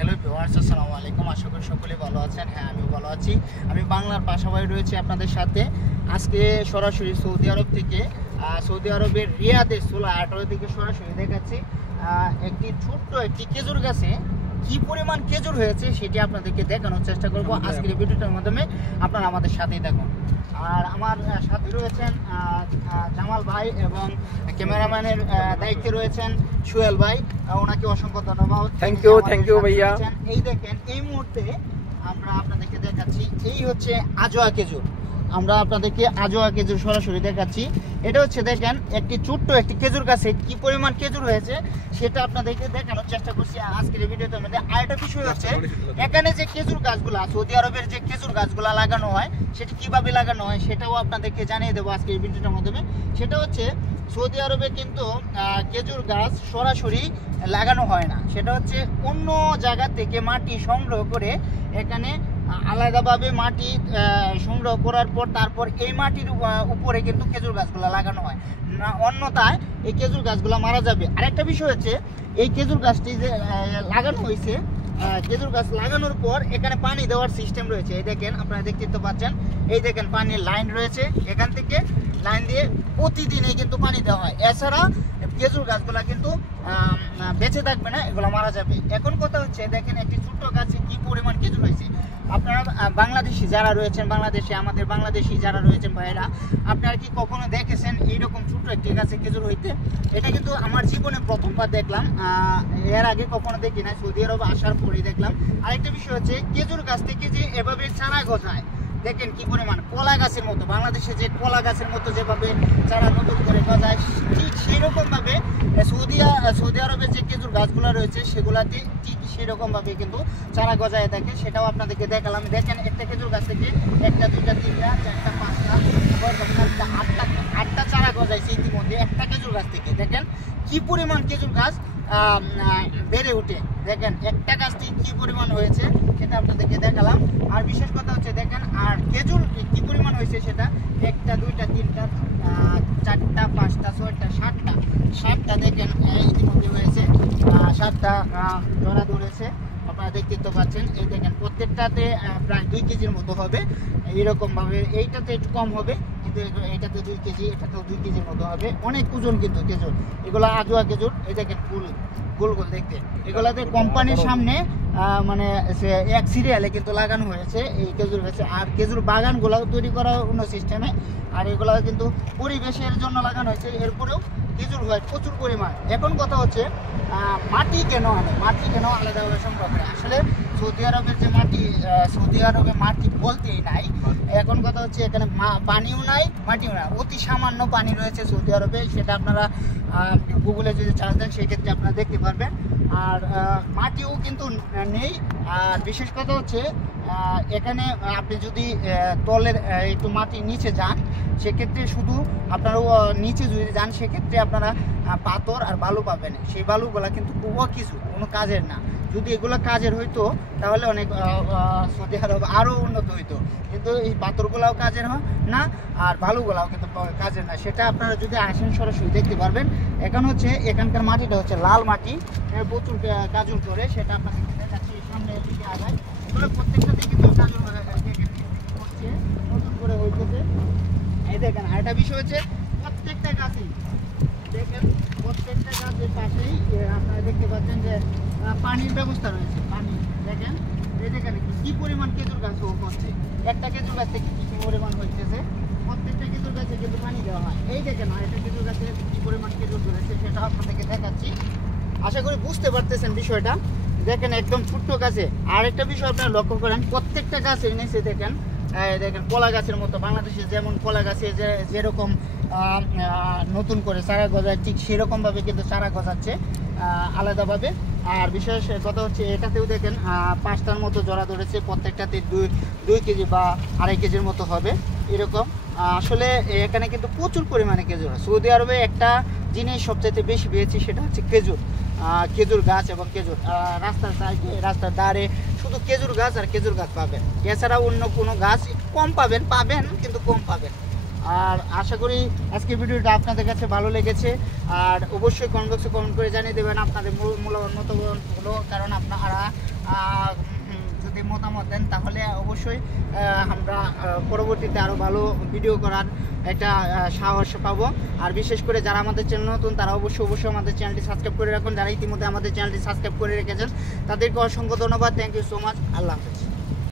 Hello viewers, আসসালামু আলাইকুম। আশা করি সকলে ভালো আছেন। হ্যাঁ, আমিও ভালো আছি। আমি বাংলার পাশাপাশি রয়েছি আপনাদের সাথে। আজকে সরাসরি সৌদি আরব থেকে, সৌদি আরবের রিয়াদের সোলা 18 থেকে সরাসরি দেখাচ্ছি। একটি ছোট্ট একটি খেজুর গাছে কি পরিমাণ খেজুর হয়েছে সেটি আপনাদেরকে দেখানোর চেষ্টা করব আজকের ভিডিওটার মাধ্যমে। আপনারা আমাদের সাথেই থাকুন। আর আমার সাথে রয়েছেন জামাল ভাই এবং ক্যামেরাম্যানের দায়িত্বে রয়েছেন সোহেল ভাই। ওনাকে অসংখ্য ধন্যবাদ। থ্যাংক ইউ ভাইয়া। এই দেখেন, এই মুহূর্তে আমরা আপনাদেরকে দেখাচ্ছি, এই হচ্ছে আজোয়া খেজুর। আমরা আপনাদেরকে আজোয়া খেজুর সরাসরি দেখাচ্ছি। এটা হচ্ছে দেখেন একটি ছোট্ট একটি খেজুর গাছে কি পরিমাণ খেজুর হয়েছে সেটা আপনাদেরকে দেখানোর চেষ্টা করছি আজকের ভিডিওতে। আমাদের আরেকটা বিষয় হচ্ছে, এখানে যে খেজুর গাছগুলা, সৌদি আরবের যে খেজুর গাছগুলা লাগানো হয় সেটি কিভাবে লাগানো হয় সেটাও আপনাদেরকে জানিয়ে দেবো আজকের ভিডিওটার মাধ্যমে। সেটা হচ্ছে সৌদি আরবে কিন্তু খেজুর গাছ সরাসরি লাগানো হয় না। সেটা হচ্ছে অন্য জায়গা থেকে মাটি সংগ্রহ করে এখানে আলাদাভাবে মাটি সংগ্রহ করার পর তারপর এই মাটির উপরে কিন্তু খেজুর গাছগুলো লাগানো হয় না, অন্যথায় এই খেজুর গাছগুলো মারা যাবে। আরেকটা বিষয় হচ্ছে, এই খেজুর গাছটি যে লাগানো হয়েছে, খেজুর গাছ লাগানোর পর এখানে পানি দেওয়ার সিস্টেম রয়েছে। এই দেখেন, আপনারা দেখতে তো পাচ্ছেন, এই দেখেন পানির লাইন রয়েছে। এখান থেকে লাইন দিয়ে প্রতিদিনই কিন্তু পানি দেওয়া হয়। এছাড়া খেজুর গাছগুলা কিন্তু বেঁচে থাকবে না, এগুলো মারা যাবে। এখন কথা হচ্ছে, দেখেন একটি ছোট্ট গাছে কি পরিমাণ খেজুর হয়েছে। আপনারা বাংলাদেশি যারা রয়েছেন, আমাদের বাংলাদেশি যারা রয়েছেন ভাইয়েরা, আপনারা কি কখনো দেখেছেন এইরকম ছোট্ট একটি গাছে খেজুর হইতে? এটা কিন্তু আমার জীবনে প্রথমবার দেখলাম, এর আগে কখনো দেখি না, সৌদি আরব আসার পরেই দেখলাম। আরেকটা বিষয় হচ্ছে, খেজুর গাছ থেকে যে এভাবে চারা গজায়, দেখেন কি পরিমাণ কলা গাছের মতো, বাংলাদেশে যে কলা গাছের মতো যেভাবে চারা নতুন করে গজায়, ঠিক সেই রকম ভাবে সৌদি আরবের যে খেজুর গাছগুলো রয়েছে সেগুলাতে ঠিক সেরকম ভাবে কিন্তু চারা গজায় থাকে। সেটাও আপনাদেরকে দেখালাম। দেখেন, একটা খেজুর গাছ থেকে একটা, দুইটা, তিনটা, চারটা, পাঁচটা, আটটা চারা গজাইছে ইতিমধ্যে একটা খেজুর গাছ থেকে। দেখেন কি পরিমাণ খেজুর গাছ বেড়ে উঠে। দেখেন একটা গাছ থেকে কি পরিমাণ হয়েছে সেটা আপনাদেরকে দেখালাম। আর বিশেষ কথা হচ্ছে, দেখেন আর খেজুর কি পরিমাণ হয়েছে সেটা একটা, দুইটা, তিনটা, চারটা, পাঁচটা, ছয়টা, সাতটা দেখেন ইতিমধ্যে হয়েছে। 7টা ধরা ধরেছে, আপনারা দেখতে তো পাচ্ছেন। এই দেখেন প্রত্যেকটাতে প্রায় 2 কেজির মতো হবে এইরকম ভাবে। এইটাতে একটু কম হবে, কিন্তু এইটাতে 2 কেজি, এটাতেও 2 কেজির মতো হবে। অনেক ওজন কিন্তু খেজুর, এগুলো আজোয়া খেজুর। এই দেখেন গোল গোল দেখতে, এগুলাতে কোম্পানির সামনে মানে এক সিরিয়ালে কিন্তু লাগানো হয়েছে এই খেজুর গাছে। আর খেজুর বাগানগুলো তৈরি করা অন্য সিস্টেমে, আর এগুলো কিন্তু পরিবেশের জন্য লাগানো হয়েছে। এরপরেও খেজুর হয় প্রচুর পরিমাণ। এখন কথা হচ্ছে, মাটি কেন আলাদাভাবে সংগ্রহ করে? আসলে সৌদি আরবের যে মাটি, সৌদি আরবে মাটি বলতেই নাই। এখন কথা হচ্ছে, এখানে পানিও নাই, মাটিও নাই, অতি সামান্য পানি রয়েছে সৌদি আরবে। সেটা আপনারা গুগলে যদি চার্জ দেন সেক্ষেত্রে আপনারা দেখতে পারবেন। আর মাটিও কিন্তু নেই। আর বিশেষ কথা হচ্ছে, এখানে আপনি যদি তলের একটু মাটির নিচে যান সেক্ষেত্রে শুধু আপনারা নিচে যদি যান সেক্ষেত্রে আপনারা পাথর আর বালু পাবেন। সেই বালুগুলা কিন্তু খুবই কিছু, কোনো কাজের না। যদি এগুলো কাজের হইতো তাহলে অনেক সৌদি আরব আরও উন্নত হইতো, কিন্তু এই পাথরগুলাও কাজের হয় না আর বালুগুলাও কিন্তু কাজের না। সেটা আপনারা যদি আসেন সরাসরি দেখতে পারবেন। এখন হচ্ছে এখানকার মাটিটা হচ্ছে লাল মাটি, প্রচুর কাজল করে। সেটা আপনাদের দেখাচ্ছি, সামনে দিকে আগায়। এগুলো প্রত্যেকটাতে কিন্তু কাজল হচ্ছে, নতুন করে হইতেছে। এই দেখেন আরেকটা বিষয় হচ্ছে, প্রত্যেকটা গাছই দেখেন, প্রত্যেকটা গাছের পাশেই আপনারা দেখতে পাচ্ছেন যে পানির ব্যবস্থা রয়েছে। পানি দেখেন, এই দেখেন কি পরিমাণ খেজুর গাছ হচ্ছে, একটা খেজুর গাছ থেকে কি পরিমাণ হইতেছে। প্রত্যেকটা খেজুর গাছে কিন্তু পানি দেওয়া হয়। এই দেখেন আরেকটা খেজুর গাছে কি পরিমাণ খেজুর ধরেছে সেটা আপনাদেরকে দেখাচ্ছি। আশা করি বুঝতে পারতেছেন বিষয়টা। দেখেন একদম ছোট্ট গাছে। আর একটা বিষয় আপনারা লক্ষ্য করেন, প্রত্যেকটা গাছের নিচে দেখেন কলা গাছের মতো, বাংলাদেশে যেমন কলা গাছে যেরকম নতুন করে চারা গজায়, ঠিক সেরকমভাবে কিন্তু চারা গজাচ্ছে আলাদাভাবে। আর বিশেষ কথা হচ্ছে, এটাতেও দেখেন 5টার মতো জোড়া ধরেছে, প্রত্যেকটাতে 2 কেজি বা 2.5 কেজির মতো হবে এরকম। আসলে এখানে কিন্তু প্রচুর পরিমাণে খেজুর। সৌদি আরবে একটা জিনিস সবচেয়ে বেশি পেয়েছি, সেটা হচ্ছে খেজুর গাছ এবং খেজুর। রাস্তার সাইডে, রাস্তার ধারে শুধু খেজুর গাছ আর খেজুর গাছ পাবেন, এছাড়া অন্য কোনো গাছ কম পাবেন কিন্তু কম পাবেন। আর আশা করি আজকের ভিডিওটা আপনাদের কাছে ভালো লেগেছে। আর অবশ্যই কমেন্ট বক্সে কমেন্ট করে জানিয়ে দেবেন আপনাদের মূল্যবান মতামতগুলো, কারণ আপনারা যদি মতামত দেন তাহলে অবশ্যই আমরা পরবর্তীতে আরও ভালো ভিডিও করার একটা সাহস পাবো। আর বিশেষ করে যারা আমাদের চ্যানেল নতুন তারা অবশ্যই আমাদের চ্যানেলটি সাবস্ক্রাইব করে রাখুন। যারা ইতিমধ্যে আমাদের চ্যানেলটি সাবস্ক্রাইব করে রেখেছেন তাদেরকে অসংখ্য ধন্যবাদ। Thank you so much. আল্লাহ হাফেজ।